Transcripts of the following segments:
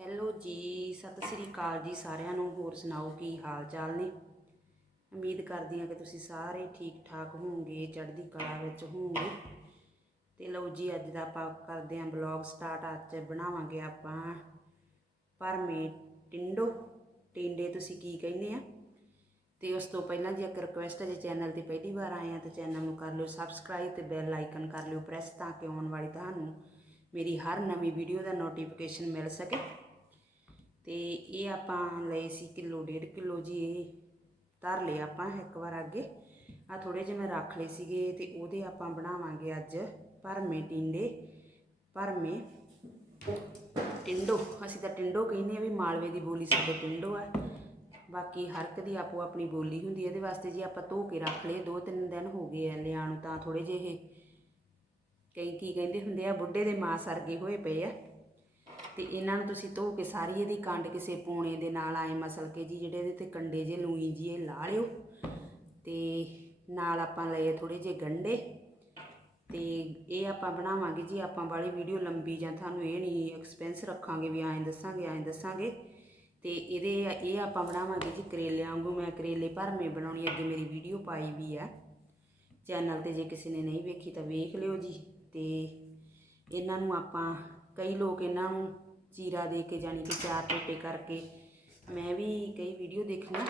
Hello ਜੀ, ਸਤਿ ਸ੍ਰੀ ਅਕਾਲ ਜੀ ਸਾਰਿਆਂ ਨੂੰ, ਹੋਰ ਸੁਣਾਓ ਕੀ ਹਾਲ ਚਾਲ ਨੇ? ਉਮੀਦ ਕਰਦੀ ਹਾਂ ਕਿ ਤੁਸੀਂ ਸਾਰੇ ਠੀਕ ਠਾਕ ਹੋਵੋਗੇ, ਚੜ੍ਹਦੀ ਕਲਾ ਵਿੱਚ ਹੋਵੋਗੇ। ਤੇ ਲਓ ਜੀ, ਅੱਜ ਦਾ ਆਪਾਂ ਕਰਦੇ ਹਾਂ ਬਲੌਗ ਸਟਾਰਟ, ਅੱਜ ਬਣਾਵਾਂਗੇ ਆਪਾਂ ਭਰਮੇ ਟਿੰਡੋ। ਟਿੰਡੇ ਤੁਸੀਂ ਕੀ ਕਹਿੰਦੇ ਆ? ਤੇ ਉਸ ਤੋਂ ਪਹਿਲਾਂ ਜੀ ਇੱਕ ਰਿਕੁਐਸਟ ਹੈ ਜੇ ਚੈਨਲ ਤੇ ਪਹਿਲੀ ਵਾਰ ਆਏ ਆ ਤਾਂ ਚੈਨਲ ਨੂੰ ਕਰ ਲਿਓ ਸਬਸਕ੍ਰਾਈਬ ਤੇ ਬੈਲ ਆਈਕਨ ਕਰ ਲਿਓ ਪ੍ਰੈਸ ਤਾਂ ਕਿ ਆਉਣ ਵਾਲੀ ਤੁਹਾਨੂੰ ਮੇਰੀ ਹਰ ਨਵੀਂ ਵੀਡੀਓ ਦਾ ਨੋਟੀਫਿਕੇਸ਼ਨ ਮਿਲ ਸਕੇ। ਤੇ ਇਹ ਆਪਾਂ ਲਏ ਸੀ ਕਿਲੋ, ਡੇਢ ਕਿਲੋ ਜੀ ਇਹ ਧਰ ਲਿਆ ਆਪਾਂ ਇੱਕ ਵਾਰ ਅੱਗੇ। ਆ ਥੋੜੇ ਜਿਹੇ ਮੈਂ ਰੱਖ ਲਏ ਸੀਗੇ ਤੇ ਉਹਦੇ ਆਪਾਂ ਬਣਾਵਾਂਗੇ ਅੱਜ ਭਰਮੇ ਟਿੰਡੇ, ਭਰਮੇ ਟਿੰਡੋ। ਅਸੀਂ ਤਾਂ ਟਿੰਡੋ ਕਹਿੰਦੇ ਆ ਵੀ ਮਾਲਵੇ ਦੀ ਬੋਲੀ ਸਾਡੇ ਟਿੰਡੋ ਆ। ਬਾਕੀ ਹਰ ਇੱਕ ਦੀ ਆਪੋ ਆਪਣੀ ਬੋਲੀ ਹੁੰਦੀ ਹੈ ਇਹਦੇ ਵਾਸਤੇ ਜੀ ਆਪਾਂ ਧੋ ਕੇ ਰੱਖ ਲਏ, ਦੋ ਤਿੰਨ ਦਿਨ ਹੋ ਗਏ ਆ ਲਿਆਉਣ ਤਾਂ ਥੋੜੇ ਜਿਹੇ ਕਈ ਕੀ ਕਹਿੰਦੇ ਹੁੰਦੇ ਆ, ਬੁੱਢੇ ਦੇ ਮਾਂ ਸਰਗੇ ਹੋਏ ਪਏ ਆ। ਤੇ ਇਹਨਾਂ ਨੂੰ ਤੁਸੀਂ ਧੋ ਕੇ ਸਾਰੀ ਇਹਦੀ ਕੰਡ ਕਿਸੇ ਪੂਣੇ ਦੇ ਨਾਲ ਆਏ ਮਸਲ ਕੇ ਜੀ, ਜਿਹੜੇ ਇਹਦੇ ਤੇ ਕੰਡੇ ਜੇ ਲੂਈ ਜੀ, ਇਹ ਲਾ ਲਿਓ। ਤੇ ਨਾਲ ਆਪਾਂ ਲਏ ਥੋੜੇ ਜਿਹੇ ਗੰਡੇ। ਤੇ ਇਹ ਆਪਾਂ ਬਣਾਵਾਂਗੇ ਜੀ, ਆਪਾਂ ਵਾਲੀ ਵੀਡੀਓ ਲੰਬੀ ਜਾਂ ਤੁਹਾਨੂੰ ਇਹ ਨਹੀਂ ਐਕਸਪੈਂਸ ਰੱਖਾਂਗੇ ਵੀ ਐਂ ਦੱਸਾਂਗੇ ਐਂ ਦੱਸਾਂਗੇ। ਤੇ ਇਹਦੇ ਇਹ ਆਪਾਂ ਬਣਾਵਾਂਗੇ ਜੀ ਕਰੇਲਿਆਂ ਵਾਂਗੂ, ਮੈਂ ਕਰੇਲੇ ਭਰਮੇ ਬਣਾਉਣੀ ਅੱਗੇ ਮੇਰੀ ਵੀਡੀਓ ਪਾਈ ਵੀ ਆ। ਚੈਨਲ ਤੇ ਜੇ ਕਿਸੇ ਨੇ ਨਹੀਂ ਵੇਖੀ ਤਾਂ ਵੇਖ ਲਿਓ ਜੀ। ਤੇ ਇਹਨਾਂ ਨੂੰ ਆਪਾਂ ਕਈ ਲੋਕ ਇਹਨਾਂ ਨੂੰ ਚੀਰਾ ਦੇ ਕੇ ਜਾਣੀ ਕਿ ਚਾਰ ਟੋਟੇ ਕਰਕੇ, ਮੈਂ ਵੀ ਕਈ ਵੀਡੀਓ ਦੇਖੀਆਂ।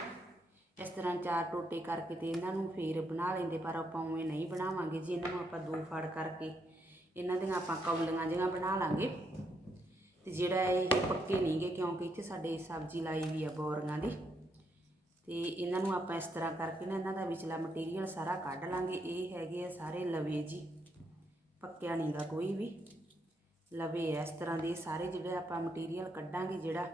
ਇਸ ਤਰ੍ਹਾਂ ਚਾਰ ਟੋਟੇ ਕਰਕੇ ਤੇ ਇਹਨਾਂ ਨੂੰ ਫੇਰ ਬਣਾ ਲੈਂਦੇ, ਪਰ ਆਪਾਂ ਉਵੇਂ ਨਹੀਂ ਬਣਾਵਾਂਗੇ। ਜੀ ਇਹਨਾਂ ਨੂੰ ਆਪਾਂ ਦੋ ਫੜ ਕਰਕੇ ਇਹਨਾਂ ਦੀਆਂ ਆਪਾਂ ਕੌਲੀਆਂ ਜਿਹੀਆਂ ਬਣਾ ਲਾਂਗੇ, ਤੇ ਜਿਹੜਾ ਇਹ ਪੱਕੇ ਨਹੀਂਗੇ ਕਿਉਂਕਿ ਇੱਥੇ ਸਾਡੇ ਸਬਜ਼ੀ ਲਾਈ ਵੀ ਆ ਬੋਰੀਆਂ ਦੀ, ਤੇ ਇਹਨਾਂ ਨੂੰ ਆਪਾਂ ਇਸ ਤਰ੍ਹਾਂ ਕਰਕੇ ਨਾ ਇਹਨਾਂ ਦਾ ਵਿਚਲਾ ਮਟੀਰੀਅਲ ਸਾਰਾ ਕੱਢ ਲਾਂਗੇ। ਇਹ ਹੈਗੇ ਆ ਸਾਰੇ ਲਵੇ ਜੀ, ਪੱਕਿਆ ਨਹੀਂਗਾ ਕੋਈ ਵੀ। ਲਵੇ, ਇਸ ਤਰ੍ਹਾਂ ਦੇ ਸਾਰੇ ਜਿਹੜੇ ਆਪਾਂ ਮਟੀਰੀਅਲ ਕੱਢਾਂਗੇ ਜਿਹੜਾ,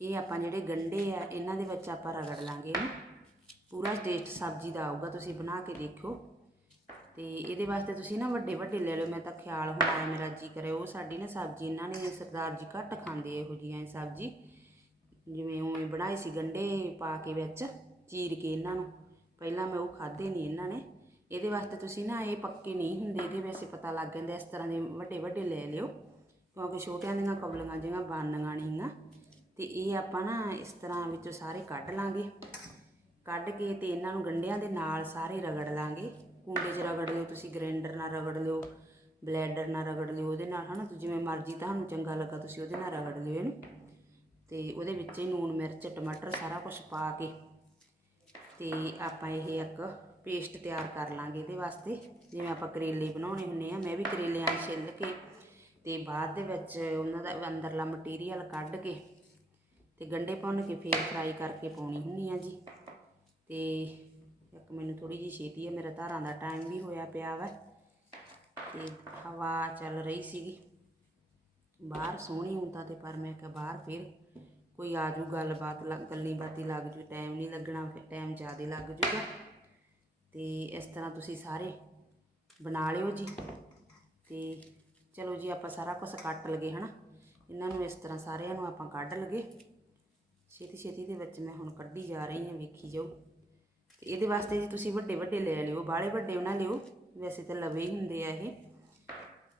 ਇਹ ਆਪਾਂ ਜਿਹੜੇ ਗੰਡੇ ਆ, ਇਹਨਾਂ ਦੇ ਵਿੱਚ ਆਪਾਂ ਰਗੜ ਲਾਂਗੇ ਇਹਨੂੰ। ਪੂਰਾ ਟੇਸਟ ਸਬਜ਼ੀ ਦਾ ਆਊਗਾ, ਤੁਸੀਂ ਬਣਾ ਕੇ ਦੇਖਿਓ ਤੇ ਇਹਦੇ ਵਾਸਤੇ ਤੁਸੀਂ ਨਾ ਵੱਡੇ ਵੱਡੇ ਲੈ ਲਿਓ, ਮੈਂ ਤਾਂ ਖਿਆਲ ਹੁੰਦਾ ਮੇਰਾ ਜੀ ਕਰੇ, ਉਹ ਸਾਡੀ ਨਾ ਸਬਜ਼ੀ, ਇਹਨਾਂ ਨੇ ਸਰਦਾਰ ਜੀ ਘੱਟ ਖਾਂਦੇ ਇਹੋ ਜਿਹੀਆਂ ਸਬਜ਼ੀ। ਜਿਵੇਂ ਉਵੇਂ ਬਣਾਈ ਸੀ ਗੰਡੇ ਪਾ ਕੇ ਵਿੱਚ, ਚੀਰ ਕੇ ਇਹਨਾਂ ਨੂੰ। ਪਹਿਲਾਂ ਮੈਂ ਉਹ ਖਾਦੇ ਨਹੀਂ ਇਹਨਾਂ ਨੇ। ਇਹਦੇ ਵਾਸਤੇ ਤੁਸੀਂ ਨਾ ਇਹ ਪੱਕੇ ਨਹੀਂ ਹੁੰਦੇ, ਇਹਦੇ ਵੈਸੇ ਪਤਾ ਲੱਗ ਜਾਂਦਾ ਇਸ ਤਰ੍ਹਾਂ ਦੇ ਵੱਡੇ ਵੱਡੇ ਲੈ ਲਿਓ, ਕਿਉਂਕਿ ਛੋਟਿਆਂ ਦੀਆਂ ਕਬਲੀਆਂ ਜਿਹੀਆਂ ਬਣਨੀਆਂ ਨਹੀਂਆਂ। ਤੇ ਇਹ ਆਪਾਂ ਨਾ ਇਸ ਤਰ੍ਹਾਂ ਵਿੱਚੋਂ ਸਾਰੇ ਕੱਢ ਲਾਂਗੇ। ਕੱਢ ਕੇ ਤੇ ਇਹਨਾਂ ਨੂੰ ਗੰਢਿਆਂ ਦੇ ਨਾਲ ਸਾਰੇ ਰਗੜ ਲਾਂਗੇ। ਕੁੰਡੇ 'ਚ ਰਗੜ ਲਿਓ, ਤੁਸੀਂ ਗ੍ਰਾਈਂਡਰ ਨਾਲ ਰਗੜ ਲਿਓ, ਬਲੈਡਰ ਨਾਲ ਰਗੜ ਲਿਓ, ਉਹਦੇ ਨਾਲ ਹਨਾ, ਤੁਸੀਂ ਜਿਵੇਂ ਮਰਜ਼ੀ ਤੁਹਾਨੂੰ ਚੰਗਾ ਲੱਗਾ ਤੁਸੀਂ ਉਹਦੇ ਨਾਲ ਰਗੜ ਲਿਓ ਇਹਨੂੰ। ਤੇ ਉਹਦੇ ਵਿੱਚ ਹੀ ਨੂਣ ਮਿਰਚ, ਟਮਾਟਰ ਸਾਰਾ ਕੁਝ ਪਾ ਕੇ ਤੇ ਆਪਾਂ ਇਹ ਇੱਕ ਪੇਸਟ ਤਿਆਰ ਕਰ ਲਾਂਗੇ ਇਹਦੇ ਵਾਸਤੇ। ਜਿਵੇਂ ਆਪਾਂ ਕਰੇਲੇ ਬਣਾਉਣੇ ਹੁੰਨੇ ਆ, ਮੈਂ ਵੀ ਕਰੇਲਿਆਂ ਨੂੰ ਛਿੱਲ ਕੇ ਤੇ ਬਾਅਦ ਦੇ ਵਿੱਚ ਉਹਨਾਂ ਦਾ ਅੰਦਰਲਾ ਮਟੀਰੀਅਲ ਕੱਢ ਕੇ ਤੇ ਗੰਡੇ ਭੁੰਨ ਕੇ ਫੇਰ ਫਰਾਈ ਕਰਕੇ ਪਾਉਣੀ ਹੁੰਨੀ ਆ ਜੀ। ਤੇ ਇੱਕ ਮੈਨੂੰ ਥੋੜੀ ਜਿਹੀ ਛੇਤੀ ਹੈ ਮੇਰਾ ਧਾਰਾਂ ਦਾ ਟਾਈਮ ਵੀ ਹੋਇਆ ਪਿਆ ਵਾ। ਤੇ ਹਵਾ ਚੱਲ ਰਹੀ ਸੀਗੀ। ਬਾਹਰ ਸੋਹਣੀ ਹੁੰਦਾ ਤੇ ਪਰ ਮੈਂ ਕਿਹਾ ਬਾਹਰ ਫਿਰ ਕੋਈ ਆ ਜੂ ਗੱਲਬਾਤ ਲੱਗ ਗੱਲੀ ਬਾਤੀ ਲੱਗ ਜੂ ਟਾਈਮ ਨਹੀਂ ਲੱਗਣਾ, ਫਿਰ ਟਾਈਮ ਜ਼ਿਆਦਾ ਲੱਗ ਜੂਗਾ। ਤੇ ਇਸ ਤਰ੍ਹਾਂ ਤੁਸੀਂ ਸਾਰੇ ਬਣਾ ਲਿਓ ਜੀ। ਤੇ ਚਲੋ ਜੀ, ਆਪਾਂ ਸਾਰਾ ਕੁਝ ਕੱਟ ਲਗੇ ਹਨਾ। ਇਹਨਾਂ ਨੂੰ ਇਸ ਤਰ੍ਹਾਂ ਸਾਰਿਆਂ ਨੂੰ ਆਪਾਂ ਕੱਢ ਲਗੇ। ਛੇਤੀ ਛੇਤੀ ਦੇ ਵਿੱਚ ਮੈਂ ਹੁਣ ਕੱਢੀ ਜਾ ਰਹੀ ਹਾਂ, ਵੇਖੀ ਜਾਓ। ਤੇ ਇਹਦੇ ਵਾਸਤੇ ਜੀ ਤੁਸੀਂ ਵੱਡੇ ਵੱਡੇ ਲੈ ਲਿਓ, ਬਾਹਲੇ ਵੱਡੇ ਉਹਨਾਂ ਲਿਓ। ਵੈਸੇ ਤਾਂ ਲਵੇ ਹੀ ਹੁੰਦੇ ਆ ਇਹ।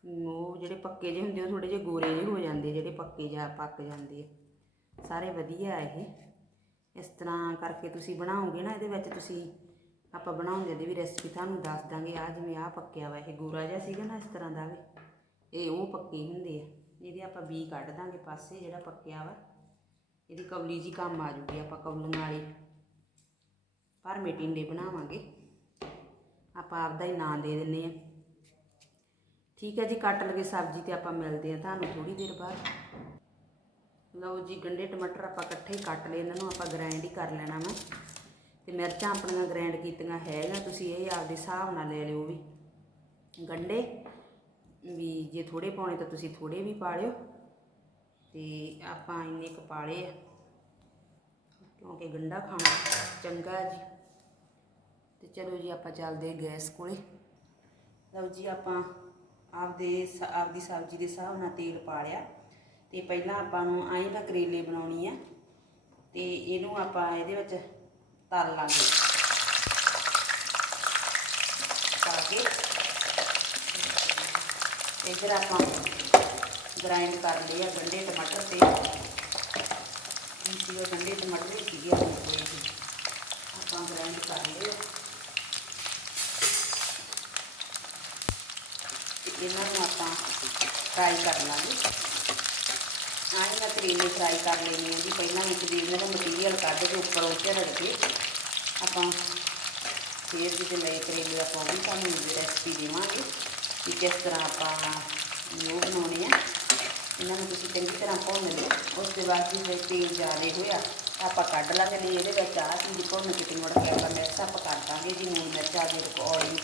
ਉਹ ਜਿਹੜੇ ਪੱਕੇ ਜਿਹੇ ਹੁੰਦੇ ਉਹ ਥੋੜੇ ਜਿਹੇ ਗੋਰੇ ਜਿਹੇ ਹੋ ਜਾਂਦੇ ਜਿਹੜੇ ਪੱਕੇ ਜਾਂ ਪੱਕ ਜਾਂਦੇ ਆ। ਸਾਰੇ ਵਧੀਆ ਇਹ। ਇਸ ਤਰ੍ਹਾਂ ਕਰਕੇ ਤੁਸੀਂ ਬਣਾਓਗੇ ਨਾ, ਇਹਦੇ ਵਿੱਚ ਤੁਸੀਂ ਆਪਾਂ ਬਣਾਉਂਦੇ ਦੀ ਵੀ ਰੈਸਪੀ ਤੁਹਾਨੂੰ ਦੱਸ ਦਾਂਗੇ। ਆ ਜਿਵੇਂ ਆ ਪੱਕਿਆ ਵਾ, ਇਹ ਗੋਰਾ ਜਿਹਾ ਸੀਗਾ ਨਾ ਇਸ ਤਰ੍ਹਾਂ ਦਾ ਵੀ। ਇਹ ਉਹ ਪੱਕੇ ਹੁੰਦੇ ਆ। ਇਹਦੇ ਆਪਾਂ ਬੀ ਕੱਢ ਦਾਂਗੇ ਪਾਸੇ ਜਿਹੜਾ ਪੱਕਿਆ ਵਾ। ਇਹਦੀ ਕਵਲੀ ਜੀ ਕੰਮ ਆ ਜੂਗੀ ਆਪਾਂ ਕਵਲੀਆਂ ਵਾਲੀ। ਭਰਮੇ ਟਿੰਡੇ ਬਣਾਵਾਂਗੇ। ਆਪਾਂ ਆਪਦਾ ਹੀ ਨਾਂ ਦੇ ਦਿੰਨੇ ਆ। ਠੀਕ ਹੈ ਜੀ, ਕੱਟ ਲਗੇ ਸਬਜ਼ੀ ਤੇ ਆਪਾਂ ਮਿਲਦੇ ਆ ਤੁਹਾਨੂੰ ਥੋੜੀ ਦੇਰ ਬਾਅਦ। ਲਓ ਜੀ ਗੰਡੇ ਟਮਾਟਰ ਆਪਾਂ ਇਕੱਠੇ ਹੀ ਕੱਟ ਲਏ। ਇਹਨਾਂ ਨੂੰ ਆਪਾਂ ਗ੍ਰਾਈਂਡ ਹੀ ਕਰ ਲੈਣਾ ਵਾ। ਤੇ ਮਿਰਚਾਂ ਆਪਣੀਆਂ ਗ੍ਰੈਂਡ ਕੀਤੀਆਂ ਹੈਗਾ ਤੁਸੀਂ ਇਹ ਆਪਦੇ ਹਿਸਾਬ ਨਾਲ ਲੈ ਲਿਓ ਵੀ। ਗੰਡੇ, ਵੀ ਜੇ ਥੋੜੇ ਪਾਉਣੇ ਤਾਂ ਤੁਸੀਂ ਥੋੜੇ ਵੀ ਪਾ ਲਿਓ। ਤੇ ਆਪਾਂ ਇੰਨੇ ਕੁ ਪਾ ਲਏ ਆ, ਕਿਉਂਕਿ ਗੰਡਾ ਖਾਣਾ ਚੰਗਾ ਜੀ। ਤੇ ਚਲੋ ਜੀ, ਆਪਾਂ ਚੱਲਦੇ ਗੈਸ ਕੋਲੇ। ਲਓ ਜੀ, ਆਪਾਂ ਆਪਦੇ ਆਪਦੀ ਸਬਜ਼ੀ ਦੇ ਹਿਸਾਬ ਨਾਲ ਤੇਲ ਪਾ ਲਿਆ। ਤੇ ਪਹਿਲਾਂ ਆਪਾਂ ਨੂੰ ਐਂ ਤਾਂ ਕਰੇਲੇ ਬਣਾਉਣੀ ਆ। ਤੇ ਇਹਨੂੰ ਆਪਾਂ ਇਹਦੇ ਵਿੱਚ ਤਲ ਲਾਂਗੇ। ਪਾ ਕੇ। ਇੱਧਰ ਆਪਾਂ ਗ੍ਰਾਈਂਡ ਕਰ ਲਏ ਆ ਗੰਡੇ ਟਮਾਟਰ ਤੇ। ਸੀ ਗੰਡੇ ਟਮਾਟਰ ਹੀ ਸੀਗੇ ਆਪਣੇ ਆਪਾਂ ਗ੍ਰਾਈਂਡ ਕਰ ਲਏ ਇਹਨਾਂ ਨੂੰ ਆਪਾਂ ਫਰਾਈ ਕਰ ਲਾਂਗੇ। ਆਹ ਮੈਂ ਕਰੇਲੇ ਫਰਾਈ ਕਰ ਲੈਣੀ ਹੈ ਜੀ। ਪਹਿਲਾਂ ਇੱਕ ਦੇ ਇਹਨਾਂ ਦਾ ਮਟੀਰੀਅਲ ਕੱਢ ਕੇ ਉੱਪਰ ਉਹ ਝੜਕ ਕੇ ਆਪਾਂ ਫਿਰ ਜਿਹਦੇ ਲਈ ਕਰੇਲੇ ਆਪਾਂ ਉਹ ਵੀ ਤੁਹਾਨੂੰ ਰੈਸਪੀ ਦੇਵਾਂਗੇ। ਕਿ ਕਿਸ ਤਰ੍ਹਾਂ ਆਪਾਂ ਉਹ ਬਣਾਉਣੇ ਆ, ਇਹਨਾਂ ਨੂੰ ਤੁਸੀਂ ਚੰਗੀ ਤਰ੍ਹਾਂ ਭੁੰਨ ਲਓ। ਉਸ ਤੋਂ ਬਾਅਦ ਜੇ ਤੇਲ ਜ਼ਿਆਦਾ ਹੋਇਆ, ਆਪਾਂ ਕੱਢ ਲਾਂਗੇ ਨਹੀਂ ਇਹਦੇ ਵਿੱਚ ਆਹ ਚੀਜ਼ ਭੁੰਨ ਕੇ ਤੇ ਮੁੜ ਕੇ ਆਪਾਂ ਮਿਰਚ ਆਪਾਂ ਕਰ ਦਾਂਗੇ ਜੀ। ਨੂਨ ਮਿਰਚ ਆ ਜੇ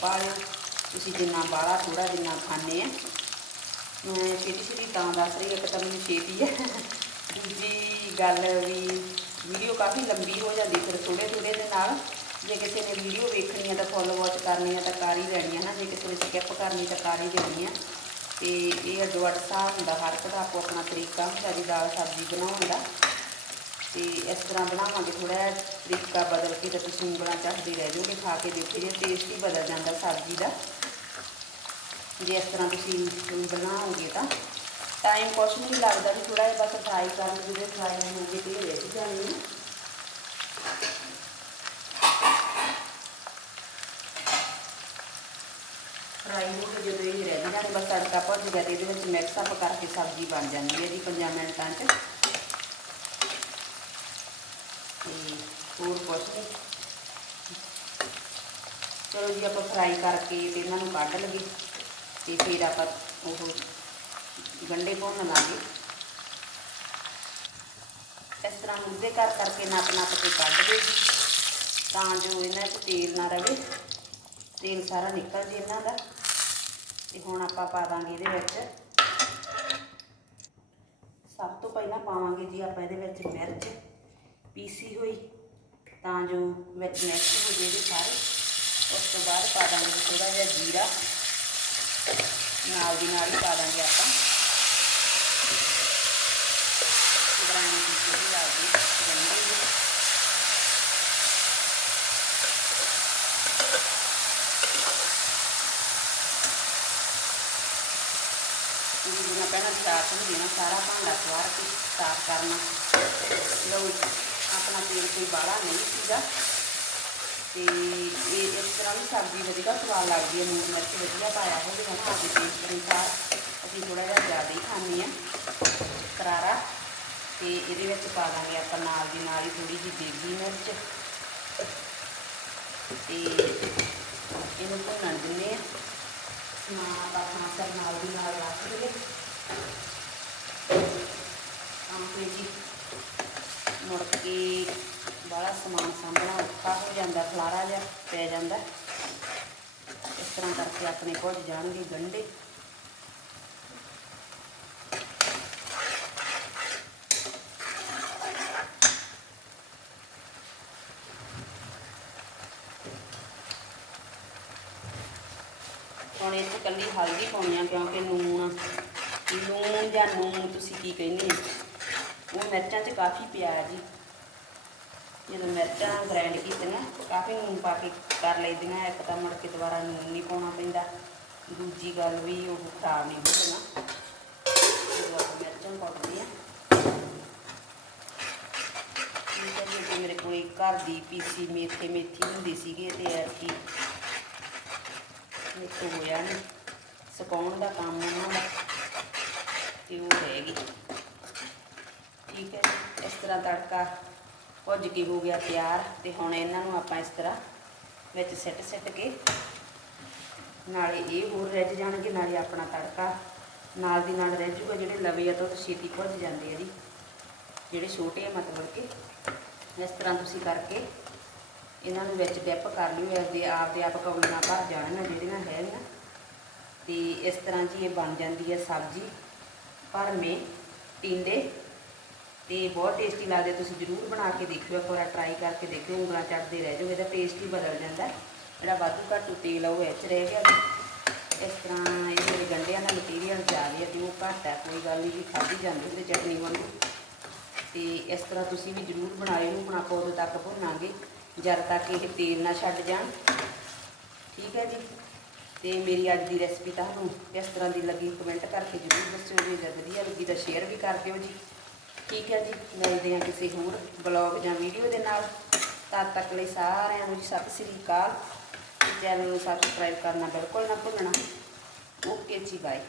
ਪਾ ਲਿਓ। ਤੁਸੀਂ ਜਿੰਨਾ ਬਾਹਲਾ ਥੋੜਾ ਜਿੰਨਾ ਖਾਣੇ ਆ ਛੇਤੀ ਛੇਤੀ ਤਾਂ ਦੱਸ ਰਹੀ ਇੱਕ ਤਾਂ ਮੈਨੂੰ ਛੇਤੀ ਹੈ ਦੂਜੀ ਗੱਲ ਵੀ ਵੀਡੀਓ ਕਾਫੀ ਲੰਬੀ ਹੋ ਜਾਂਦੀ, ਫਿਰ ਥੋੜੇ ਥੋੜੇ ਦੇ ਨਾਲ ਜੇ ਕਿਸੇ ਨੇ ਵੀਡੀਓ ਵੇਖਣੀ ਹੈ ਤਾਂ ਫੋਲੋ ਵਾਚ ਕਰਨੀ ਹੈ ਤਾਂ ਕਰ ਹੀ ਲੈਣੀ ਹੈ ਨਾ, ਜੇ ਕਿਸੇ ਨੇ ਸਕਿਪ ਕਰਨੀ ਤਾਂ ਕਰ ਹੀ ਦੇਣੀ ਹੈ ਤੇ ਇਹ ਅੱਡੋ ਅੱਡ ਹਿਸਾਬ ਹੁੰਦਾ, ਹਰ ਇੱਕ ਦਾ ਆਪੋ ਆਪਣਾ ਤਰੀਕਾ ਹੁੰਦਾ ਜੀ, ਦਾਲ ਸਬਜ਼ੀ ਬਣਾਉਣ ਦਾ। ਤੇ ਇਸ ਤਰ੍ਹਾਂ ਬਣਾਵਾਂਗੇ ਥੋੜਾ ਜਿਹਾ ਤਰੀਕਾ ਬਦਲ ਕੇ ਤਾਂ ਤੁਸੀਂ ਉਂਗਲਾਂ ਚੱਟਦੇ ਰਹਿ ਜਾਓਗੇ, ਖਾ ਕੇ ਦੇਖੋ ਜੇ ਟੇਸਟ ਹੀ ਬਦਲ ਜਾਂਦਾ ਸਬਜ਼ੀ ਦਾ। ਜੇ ਇਸ ਤਰ੍ਹਾਂ ਤੁਸੀਂ ਬਣਾਓਗੇ ਤਾਂ ਟਾਈਮ ਕੁਛ ਨਹੀਂ ਲੱਗਦਾ ਵੀ ਥੋੜਾ ਜਿਹਾ ਬਸ ਫਰਾਈ ਕਰਨ ਜਿਹਦੇ ਫਰਾਈ ਹੋ ਗਏ ਤੇ ਇਹ ਰਹਿ ਜਾਣੀ ਫਰਾਈ ਹੋ ਕੇ ਜਦੋਂ ਇਹ ਰਹਿ ਜਾਣ ਬਸ ਤੜਕਾ ਭੁੱਜ ਗਿਆ ਤੇ ਇਹਦੇ ਵਿੱਚ ਮਿਕਸ ਅਪ ਕਰਕੇ ਸਬਜ਼ੀ ਬਣ ਜਾਂਦੀ ਹੈ ਜੀ 5 ਮਿੰਟਾਂ 'ਚ। ਤੇ ਹੋਰ ਕੁਛ ਨਹੀਂ। ਚਲੋ ਜੀ ਆਪਾਂ ਫਰਾਈ ਕਰਕੇ ਤੇ ਇਹਨਾਂ ਨੂੰ ਕੱਢ ਲਈਏ। ਤੇ ਫਿਰ ਆਪਾਂ ਉਹ ਗੰਡੇ ਭੁੰਨ ਲਾਂਗੇ। ਇਸ ਤਰ੍ਹਾਂ ਮੁੱਦੇ ਕਰ ਕਰਕੇ ਨੱਪ ਨੱਪ ਕੇ ਕੱਢ ਦੇ ਜੀ। ਤਾਂ ਜੋ ਇਹਨਾਂ 'ਚ ਤੇਲ ਨਾ ਰਵੇ। ਤੇਲ ਸਾਰਾ ਨਿਕਲ ਜੇ ਇਹਨਾਂ ਦਾ। ਤੇ ਹੁਣ ਆਪਾਂ ਪਾ ਦਾਂਗੇ ਇਹਦੇ ਵਿੱਚ। ਸਭ ਤੋਂ ਪਹਿਲਾਂ ਪਾਵਾਂਗੇ ਜੀ ਆਪਾਂ ਇਹਦੇ ਵਿੱਚ ਮਿਰਚ ਪੀਸੀ ਹੋਈ। ਤਾਂ ਜੋ ਵਿੱਚ ਮਿਕਸ ਹੋ ਜੇ ਇਹਦੇ ਸਾਰੇ। ਉਸ ਤੋਂ ਬਾਅਦ ਪਾ ਦਾਂਗੇ ਥੋੜਾ ਜਿਹਾ ਜੀਰਾ। ਨਾਲ ਦੀ ਨਾਲ ਹੀ ਪਾ ਦਾਂਗੇ ਆਪਾਂ ਗ੍ਰਾਈਂਡ ਕੀਤੀ ਹੋਈ ਲਾ ਦੀ ਗੰਢੇ ਦੀ ਇਹ ਜਿੰਨਾ ਪਹਿਲਾਂ ਸਾਫ਼ ਨਹੀਂ ਦੇਣਾ ਸਾਰਾ ਭਾਂਡਾ ਸਵਾਰ ਕੇ ਸਾਫ਼ ਕਰਨਾ ਲਓ ਜੀ, ਆਪਣਾ ਤੇਲ ਕੋਈ ਬਾਹਲਾ ਨਹੀਂ ਸੀਗਾ ਤੇ ਇਹ ਇਸ ਤਰ੍ਹਾਂ ਵੀ ਸਬਜ਼ੀ ਵਧੀਆ ਸਵਾਦ ਲੱਗਦੀ ਹੈ। ਨੂਨ ਮਿਰਚ ਵਧੀਆ ਪਾਇਆ ਹੋਵੇ ਨਾ ਆਪਦੇ ਟੇਸਟ ਅਨੁਸਾਰ ਅਸੀਂ ਥੋੜਾ ਜਿਹਾ ਜ਼ਿਆਦਾ ਹੀ ਖਾਂਦੇ ਆ ਕਰਾਰਾ ਤੇ ਇਹਦੇ ਵਿੱਚ ਪਾ ਦਾਂਗੇ ਆਪਾਂ ਨਾਲ ਦੀ ਨਾਲ ਹੀ ਥੋੜੀ ਜਿਹੀ ਦੇਗੀ ਮਿਰਚ। ਤੇ ਇਹਨੂੰ ਭੁੰਨਣ ਦਿੰਦੇ ਆ ਸਮਾਨ ਆਪਾਂ ਆਪਣਾ ਨਾਲ ਦੀ ਨਾਲ ਰੱਖ ਦਈਏ ਤਾਂ ਜੀ, ਮੁੜ ਕੇ ਬਾਹਲਾ ਸਮਾਨ ਸਾਂਭਣਾ ਖਲਾਰਾ ਜਿਹਾ ਪੈ ਜਾਂਦਾ। ਇਸ ਤਰ੍ਹਾਂ ਕਰਕੇ ਆਪਣੇ ਭੁੱਜ ਜਾਣਗੇ ਗੰਢੇ। ਹੁਣ ਇੱਥੇ 'ਚ ਇਕੱਲੀ ਹਲਦੀ ਪਾਉਣੀ ਆ ਕਿਉਂਕਿ ਲੂਣ ਲੂਣ ਜਾਂ ਨੂਣ ਤੁਸੀਂ ਕੀ ਕਹਿੰਦੇ ਹੋ? ਉਹ ਮਿਰਚਾਂ 'ਚ ਕਾਫੀ ਪਿਆ ਜੀ ਜਦੋਂ ਮਿਰਚਾਂ ਗ੍ਰਾਈਂਡ ਕੀਤੀਆਂ, ਕਾਫੀ ਨੂਨ ਪਾ ਕੇ ਕਰ ਲਈਦੀਆਂ ਇੱਕ ਤਾਂ ਮੁੜ ਕੇ ਦੁਬਾਰਾ ਨੂਨ ਨਹੀਂ ਪਾਉਣਾ ਪੈਂਦਾ। ਦੂਜੀ ਗੱਲ ਵੀ ਉਹ ਖਰਾਬ ਨਹੀਂ ਹੁੰਦੀਆਂ ਜਦੋਂ ਆਪਾਂ ਮਿਰਚਾਂ ਪਾਉਂਦੇ ਆ ਠੀਕ ਮੇਰੇ ਕੋਲ ਘਰ ਦੀ ਪੀਸੀ ਮੇਥੇ ਮੇਥੀ ਹੁੰਦੀ ਸੀਗੀ, ਤੇ ਐਰਕੀ ਮੇਥੋਂ ਹੋਇਆ ਨਹੀਂ ਸੁਕਾਉਣ ਦਾ ਕੰਮ ਉਹਨਾਂ ਦਾ, ਤੇ ਉਹ ਹੈਗੀ ਠੀਕ ਹੈ ਇਸ ਤਰ੍ਹਾਂ ਤੜਕਾ ਭੁੱਜ ਕੇ ਹੋ ਗਿਆ ਤਿਆਰ ਤੇ ਹੁਣ ਇਹਨਾਂ ਨੂੰ ਆਪਾਂ ਇਸ ਤਰ੍ਹਾਂ ਵਿੱਚ ਸਿੱਟ ਸਿੱਟ ਕੇ ਨਾਲੇ ਇਹ ਹੋਰ ਰਿੱਝ ਜਾਣਗੇ, ਨਾਲੇ ਆਪਣਾ ਤੜਕਾ ਨਾਲ ਦੀ ਨਾਲ ਰਹਿ ਜੂਗਾ ਜਿਹੜੇ ਲਵੇ ਆ ਤਾਂ ਉਹ ਛੇਤੀ ਭੁੱਜ ਜਾਂਦੇ ਆ ਜੀ। ਜਿਹੜੇ ਛੋਟੇ ਆ ਮਤਲਬ ਕਿ ਇਸ ਤਰ੍ਹਾਂ ਤੁਸੀਂ ਕਰਕੇ ਇਹਨਾਂ ਨੂੰ ਵਿੱਚ ਡਿਪ ਕਰ ਲਿਓ, ਆਪਦੇ ਆਪਦੇ ਆਪ ਕੌਲੀਆਂ ਭਰ ਜਾਣਗੀਆਂ ਜਿਹੜੀਆਂ ਹੈਗੀਆਂ। ਤੇ ਇਸ ਤਰ੍ਹਾਂ ਜੀ ਇਹ ਬਣ ਜਾਂਦੀ ਹੈ ਸਬਜ਼ੀ। ਭਰਮੇ ਟਿੰਡੇ ਤੇ ਬਹੁਤ ਟੇਸਟੀ ਲੱਗਦੇ, ਤੁਸੀਂ ਜ਼ਰੂਰ ਬਣਾ ਕੇ ਦੇਖਿਓ, ਇੱਕ ਵਾਰ ਟਰਾਈ ਕਰਕੇ ਦੇਖਿਓ, ਉਂਗਲਾਂ ਚੜਦੇ ਰਹਿ ਜਾਓ, ਇਹਦਾ ਟੇਸਟ ਹੀ ਬਦਲ ਜਾਂਦਾ। ਜਿਹੜਾ ਵਾਧੂ ਘੱਟੂ ਤੇਲ ਆ, ਉਹ ਵਿੱਚ ਰਹਿ ਗਿਆ। ਜੀ। ਇਸ ਤਰ੍ਹਾਂ ਇਹ ਮੇਰੇ ਗੰਢਿਆਂ ਦਾ ਮਟੀਰੀਅਲ ਜ਼ਿਆਦਾ ਹੈ ਤੇ ਉਹ ਘੱਟ ਹੈ ਕੋਈ ਗੱਲ ਨਹੀਂ ਵੀ ਖਾਧੀ ਜਾਂਦੀ ਉਹਦੇ ਚਟਨੀ ਵਾਂਗੂ। ਤੇ ਇਸ ਤਰ੍ਹਾਂ ਤੁਸੀਂ ਵੀ ਜ਼ਰੂਰ ਬਣਾਇਓ ਇਹਨੂੰ ਹੁਣ ਆਪਾਂ ਉਦੋਂ ਤੱਕ ਭੁੰਨਾਂਗੇ, ਜਦ ਤੱਕ ਇਹ ਤੇਲ ਨਾ ਛੱਡ ਜਾਣ। ਠੀਕ ਹੈ ਜੀ? ਤੇ ਮੇਰੀ ਅੱਜ ਦੀ ਰੈਸਪੀ ਤੁਹਾਨੂੰ ਕਿਸ ਤਰ੍ਹਾਂ ਦੀ ਲੱਗੀ ਕਮੈਂਟ ਕਰਕੇ ਜ਼ਰੂਰ ਦੱਸਿਓ ਜੇ ਵਧੀਆ ਲੱਗੀ ਤਾਂ ਸ਼ੇਅਰ ਵੀ ਕਰ ਦਿਓ ਜੀ। ਠੀਕ ਹੈ ਜੀ, ਮਿਲਦੇ ਹਾਂ ਕਿਸੇ ਹੋਰ ਬਲੌਗ ਜਾਂ ਵੀਡੀਓ ਦੇ ਨਾਲ। ਤਦ ਤੱਕ ਲਈ ਸਾਰਿਆਂ ਨੂੰ ਜੀ ਸਤਿ ਸ੍ਰੀ ਅਕਾਲ। ਚੈਨਲ ਨੂੰ ਸਬਸਕ੍ਰਾਈਬ ਕਰਨਾ ਬਿਲਕੁਲ ਨਾ ਭੁੱਲਣਾ। ਓਕੇ ਜੀ ਬਾਏ